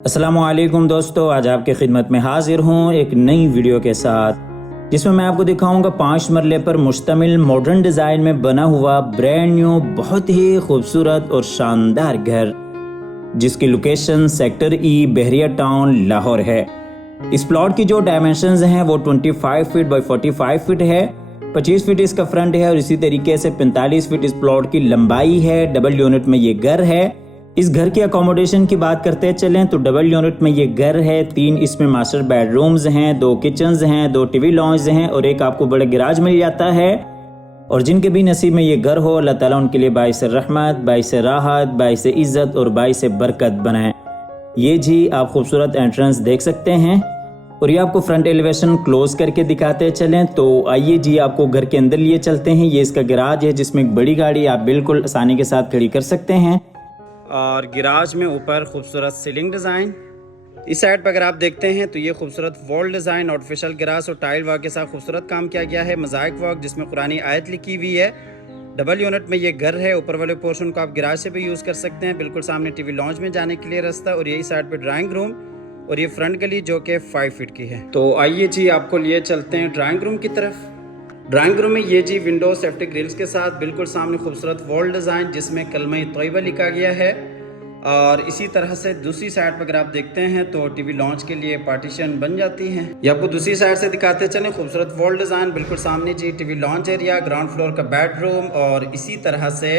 अस्सलामुअलैकुम दोस्तों, आज आपकी खिदमत में हाजिर हूँ एक नई वीडियो के साथ जिसमें मैं आपको दिखाऊंगा 5 मरले पर मुश्तमिल मॉडर्न डिज़ाइन में बना हुआ ब्रांड न्यू बहुत ही खूबसूरत और शानदार घर जिसकी लोकेशन सेक्टर ई बहरिया टाउन लाहौर है। इस प्लॉट की जो डायमेंशंस हैं वो 25 फीट बाई 45 फीट है। 25 फीट इसका फ्रंट है और इसी तरीके से 45 फीट इस प्लॉट की लंबाई है। डबल यूनिट में ये घर है। इस घर की अकोमोडेशन की बात करते चलें तो डबल यूनिट में ये घर है। 3 इसमें मास्टर बेडरूम्स हैं, 2 किचन्स हैं, 2 टीवी लॉन्ज हैं और एक आपको बड़ा गैराज मिल जाता है। और जिनके भी नसीब में ये घर हो, अल्लाह ताला उनके लिए बाइस रहमत, बाइस राहत, बाइस इज्जत और बाइस बरकत बनाए। ये जी आप खूबसूरत एंट्रेंस देख सकते हैं और ये आपको फ्रंट एलिवेशन क्लोज करके दिखाते चलें। तो आइए जी आपको घर के अंदर लिए चलते हैं। ये इसका गैराज है जिसमें एक बड़ी गाड़ी आप बिल्कुल आसानी के साथ खड़ी कर सकते हैं। और गैराज में ऊपर खूबसूरत सीलिंग डिज़ाइन। इस साइड पर अगर आप देखते हैं तो ये खूबसूरत वॉल डिज़ाइन, आर्टिफिशियल ग्रास और टाइल वर्क के साथ खूबसूरत काम किया गया है। मोज़ाइक वर्क जिसमें कुरानी आयत लिखी हुई है। डबल यूनिट में ये घर है। ऊपर वाले पोर्शन को आप गैराज से भी यूज़ कर सकते हैं। बिल्कुल सामने टीवी लॉन्ज में जाने के लिए रास्ता और यही साइड पर ड्राइंग रूम और ये फ्रंट गली जो कि 5 फीट की है। तो आइए जी आपको लिए चलते हैं ड्राइंग रूम की तरफ। ड्राइंग रूम में ये जी विंडो सेफ्टी ग्रिल्स के साथ बिल्कुल सामने खूबसूरत वॉल डिज़ाइन जिसमें कलमा तैयबा लिखा गया है। और इसी तरह से दूसरी साइड पर अगर आप देखते हैं तो टीवी लॉन्च के लिए पार्टीशन बन जाती है। ये आपको दूसरी साइड से दिखाते चलें। खूबसूरत वॉल डिज़ाइन बिल्कुल सामने जी TV lounge area, ground floor का बेडरूम और इसी तरह से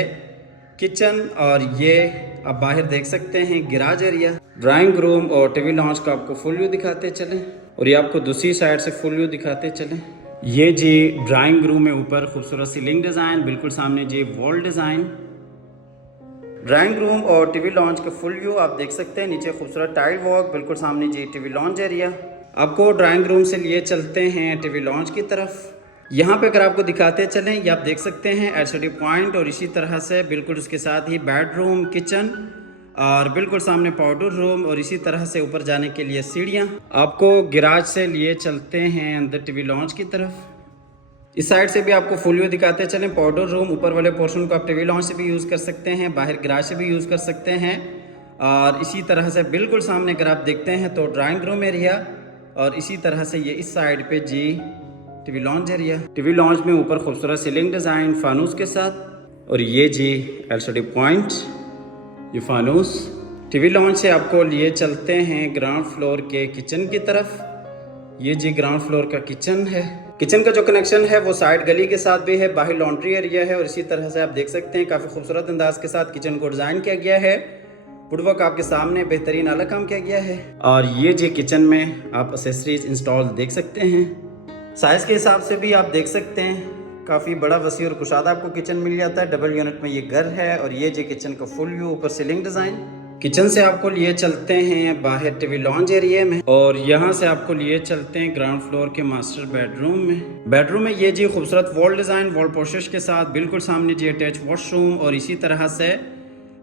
किचन और ये आप बाहर देख सकते हैं गैराज एरिया। ड्राइंग रूम और टीवी लॉन्च का आपको फुल व्यू दिखाते चलें और ये आपको दूसरी साइड से फुल व्यू दिखाते चलें। ये जी ड्राइंग रूम में ऊपर खूबसूरत सीलिंग डिज़ाइन, बिल्कुल सामने जी वॉल डिज़ाइन। ड्राइंग रूम और टीवी लॉन्च का फुल व्यू आप देख सकते हैं। नीचे खूबसूरत टाइल वॉक, बिल्कुल सामने जी टीवी लॉन्च एरिया। आपको ड्राइंग रूम से लिए चलते हैं टीवी लॉन्च की तरफ। यहाँ पे अगर आपको दिखाते चलें ये आप देख सकते हैं एलसीडी पॉइंट और इसी तरह से बिल्कुल उसके साथ ही बेडरूम, किचन और बिल्कुल सामने पाउडर रूम और इसी तरह से ऊपर जाने के लिए सीढ़ियाँ। आपको गैराज से लिए चलते हैं अंदर टीवी लॉन्च की तरफ। इस साइड से भी आपको फुल व्यू दिखाते चलें। पाउडर रूम, ऊपर वाले पोर्शन को आप टीवी लॉन्च से भी यूज़ कर सकते हैं, बाहर गैराज से भी यूज़ कर सकते हैं। और इसी तरह से बिल्कुल सामने अगर आप देखते हैं तो ड्राइंग रूम एरिया और इसी तरह से ये इस साइड पे जी TV lounge area. TV lounge में ऊपर खूबसूरत सीलिंग डिज़ाइन फानूस के साथ और ये जी एलसीडी पॉइंट, ये फानूस। टीवी लॉन्च से आपको लिए चलते हैं ग्राउंड फ्लोर के किचन की तरफ। ये जी ग्राउंड फ्लोर का किचन है। किचन का जो कनेक्शन है वो साइड गली के साथ भी है, बाहर लॉन्ड्री एरिया है और इसी तरह से आप देख सकते हैं काफ़ी खूबसूरत अंदाज के साथ किचन को डिज़ाइन किया गया है। वुडवर्क आपके सामने बेहतरीन आला काम किया गया है। और ये जी किचन में आप एसेसरीज इंस्टॉल देख सकते हैं। साइज़ के हिसाब से भी आप देख सकते हैं काफ़ी बड़ा, वसी और कुशादा आपको किचन मिल जाता है। डबल यूनिट में ये घर है और ये जी किचन का फुल व्यू, ऊपर सीलिंग डिज़ाइन। किचन से आपको लिए चलते हैं बाहर टीवी लॉन्च एरिया में और यहाँ से आपको लिए चलते हैं ग्राउंड फ्लोर के मास्टर बेडरूम में। बेडरूम में ये जी खूबसूरत वॉल डिज़ाइन, वॉल पोर्शेस के साथ बिल्कुल सामने जी अटैच वॉशरूम और इसी तरह से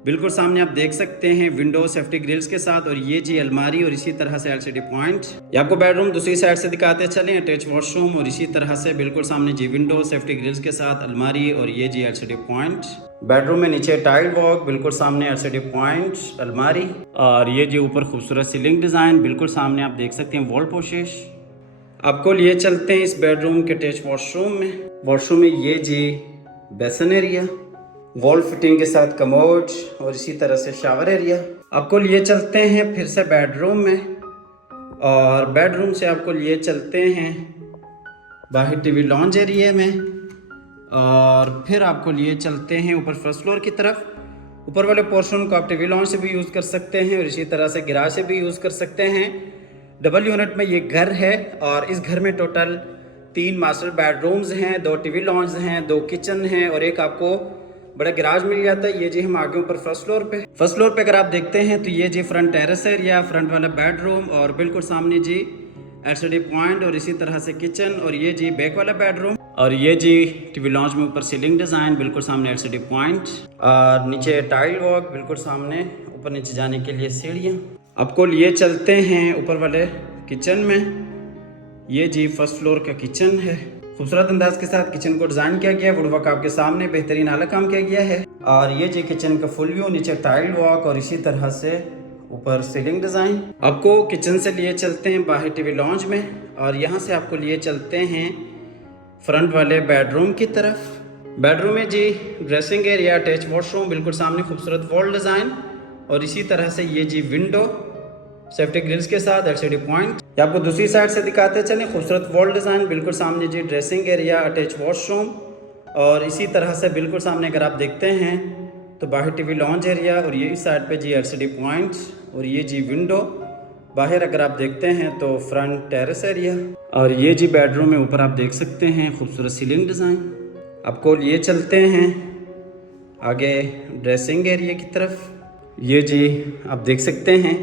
बिल्कुल सामने आप देख सकते हैं विंडो सेफ्टी ग्रिल्स के साथ और ये जी अलमारी और इसी तरह से एलसीडी पॉइंट। ये आपको बेडरूम दूसरी साइड से दिखाते चलें। अटैच वॉशरूम और इसी तरह से बिल्कुल सामने जी विंडो सेफ्टी ग्रिल्स के साथ अलमारी और ये जी एलसीडी पॉइंट। बेडरूम में नीचे टाइल वॉक, बिल्कुल सामने एलसीडी पॉइंट, अलमारी और ये जी ऊपर खूबसूरत सीलिंग डिज़ाइन। बिल्कुल सामने आप देख सकते हैं वॉल पोर्शेस। आपको लिए चलते हैं इस बेडरूम के अटैच वॉशरूम में। वॉशरूम में ये जी बेसन एरिया, वॉल फिटिंग के साथ कमोड और इसी तरह से शावर एरिया। आपको लिए चलते हैं फिर से बेडरूम में और बेडरूम से आपको लिए चलते हैं बाहर टीवी लॉन्च एरिया में और फिर आपको लिए चलते हैं ऊपर फर्स्ट फ्लोर की तरफ। ऊपर वाले पोर्शन को आप टीवी लॉन्च से भी यूज़ कर सकते हैं और इसी तरह से गैराज से भी यूज़ कर सकते हैं। डबल यूनिट में ये घर है और इस घर में टोटल 3 मास्टर बेडरूम्स हैं, 2 टीवी लॉन्च हैं, 2 किचन हैं और एक आपको बड़ा गैराज मिल जाता है। ये जी हम आगे ऊपर फर्स्ट फ्लोर पे अगर आप देखते हैं तो ये जी फ्रंट टेरेस एरिया, फ्रंट वाला बेडरूम और बिल्कुल सामने जी एलसीडी पॉइंट और इसी तरह से किचन और ये जी बैक वाला बेडरूम और ये जी टीवी लॉन्च में ऊपर सीलिंग डिज़ाइन, बिल्कुल सामने एलसीडी पॉइंट और नीचे टाइल वॉक, बिल्कुल सामने ऊपर नीचे जाने के लिए सीढ़ियाँ। आपको लिए चलते हैं ऊपर वाले किचन में। ये जी फर्स्ट फ्लोर का किचन है। खूबसूरत अंदाज के साथ किचन को डिज़ाइन किया गया है। वुडवर्क आपके सामने बेहतरीन आला काम किया गया है और ये जी किचन का फुल व्यू, नीचे टाइल वॉक और इसी तरह से ऊपर सीलिंग डिज़ाइन। आपको किचन से लिए चलते हैं बाहर टीवी लॉन्ज में, और यहाँ से आपको लिए चलते हैं फ्रंट वाले बेडरूम की तरफ। बेडरूम में जी ड्रेसिंग एरिया, अटैच वॉशरूम, बिल्कुल सामने खूबसूरत वॉल डिज़ाइन, और इसी तरह से ये जी विंडो सेफ्टी ग्रिल्स के साथ एलसीडी पॉइंट। ये आपको दूसरी साइड से दिखाते चलें, खूबसूरत वॉल डिज़ाइन, बिल्कुल सामने जी ड्रेसिंग एरिया, अटैच वॉशरूम, और इसी तरह से बिल्कुल सामने अगर आप देखते हैं तो बाहर टीवी लॉन्ज एरिया, और ये इस साइड पे जी एलसीडी पॉइंट्स, और ये जी विंडो। बाहर अगर आप देखते हैं तो फ्रंट टेरेस एरिया, और ये जी बेडरूम में ऊपर आप देख सकते हैं खूबसूरत सीलिंग डिज़ाइन। आपको लिए चलते हैं आगे ड्रेसिंग एरिया की तरफ। ये जी आप देख सकते हैं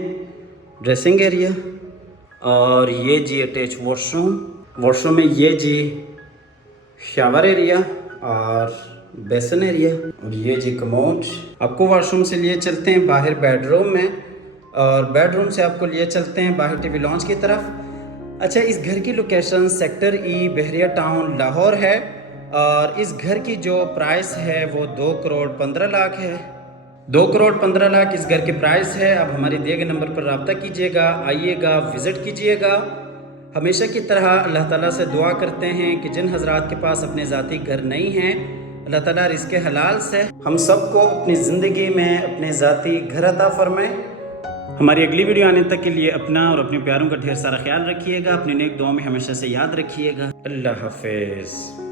ड्रेसिंग एरिया, और ये जी अटैच वॉशरूम। वॉशरूम में ये जी शावर एरिया और बेसन एरिया, और ये जी कमोड। आपको वॉशरूम से लिए चलते हैं बाहर बेडरूम में, और बेडरूम से आपको लिए चलते हैं बाहर टीवी लॉन्च की तरफ। अच्छा, इस घर की लोकेशन सेक्टर ई, बहरिया टाउन, लाहौर है, और इस घर की जो प्राइस है वो 2,15,00,000 है। 2,15,00,000 इस घर की प्राइस है। अब हमारे दिए गए नंबर पर रब्ता कीजिएगा, आइएगा, विज़िट कीजिएगा। हमेशा की तरह अल्लाह ताला से दुआ करते हैं कि जिन हजरात के पास अपने ज़ाती घर नहीं हैं, अल्लाह ताला रिज़्क़ हलाल से हम सबको अपनी ज़िंदगी में अपने ज़ाती घर अता फरमाए। हमारी अगली वीडियो आने तक के लिए अपना और अपने प्यारों का ढेर सारा ख्याल रखिएगा। अपनी नेक दुआ में हमेशा से याद रखिएगा। अल्लाह हाफिज़।